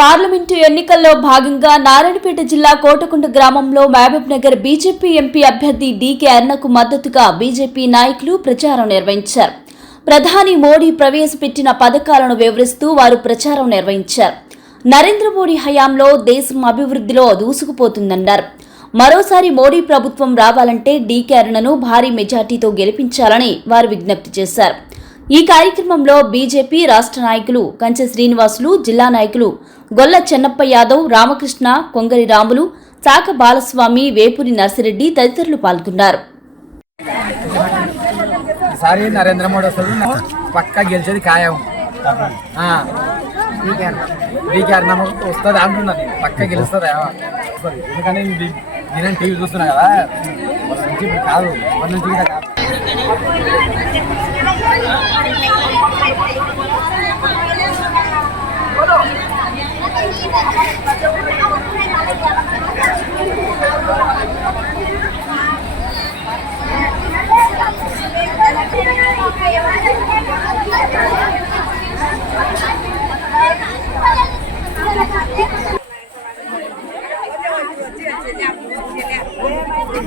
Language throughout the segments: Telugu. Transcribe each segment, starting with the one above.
పార్లమెంటు ఎన్నికల్లో భాగంగా నారాయణపేట జిల్లా కోటకొండ గ్రామంలో మహబూబ్ నగర్ బీజేపీ ఎంపీ అభ్యర్థి డీకే అన్నకు మద్దతుగా బీజేపీ నాయకులు ప్రచారం నిర్వహించారు. ప్రధాని మోడీ ప్రవేశపెట్టిన పథకాలను వివరిస్తూ వారు ప్రచారం నిర్వహించారు. నరేంద్ర మోడీ హయాంలో దేశం అభివృద్ధిలో దూసుకుపోతుందన్నారు. మరోసారి మోడీ ప్రభుత్వం రావాలంటే డీకే అరుణను భారీ మెజార్టీతో గెలిపించాలని వారు విజ్ఞప్తి చేశారు. ఈ కార్యక్రమంలో బీజేపీ రాష్ట్ర నాయకులు కంచె శ్రీనివాసులు జిల్లా నాయకులు గొల్ల చెన్నప్ప యాదవ్ రామకృష్ణ కొంగరి రాములు చాక బాలస్వామి వేపురి నర్సిరెడ్డి తదితరులు పాల్గొన్నారు. ఈసారి నరేంద్ర మోడీ వస్తాడు పక్కా గెలిచేది ఖాయం. ఆ. డీకే వస్తుంది అంటున్నది పక్క గెలుస్తుంది ఎందుకంటే నేను టీవీ చూస్తున్నా కదా కాదు మన నుంచి కూడా కాదు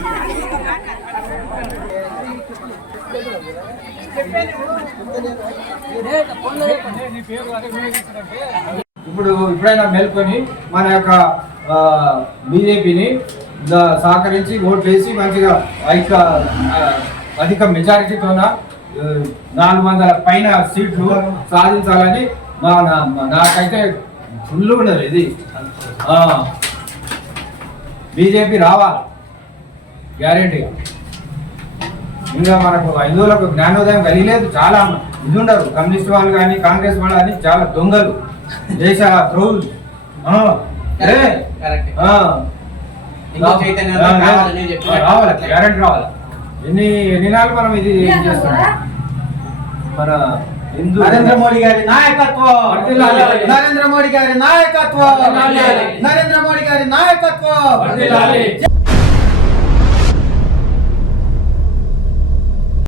Yeah. ఇప్పుడు ఇప్పుడైనా మేల్కొని మన యొక్క బీజేపీని సహకరించి ఓట్లు వేసి మంచిగా ఐక అధిక మెజారిటీతోన నాలుగు వందల పైన సీట్లు సాధించాలని మా నా- నాకైతే ఫుల్ ఉండదు ఇది. బీజేపీ రావాలి. గ్యారెంటీగా. ఇంకా మనకు హిందువులకు జ్ఞానోదయం కలిగలేదు చాలా ఇది ఉండరు కమ్యూనిస్ట్ వాళ్ళు కానీ కాంగ్రెస్ వాళ్ళు కానీ చాలా దొంగలు. దేశ ద్రోహులు. రావాలి? గ్యారెంటీ రావాలి? ఎన్ని ఎన్ని నాలుగు మనం ఇది చేస్తున్నాం? మన హిందూ నరేంద్ర మోడీ గారి నాయకత్వం. నరేంద్ర మోడీ గారి నాయకత్వం. నరేంద్ర మోడీ గారి నాయకత్వం.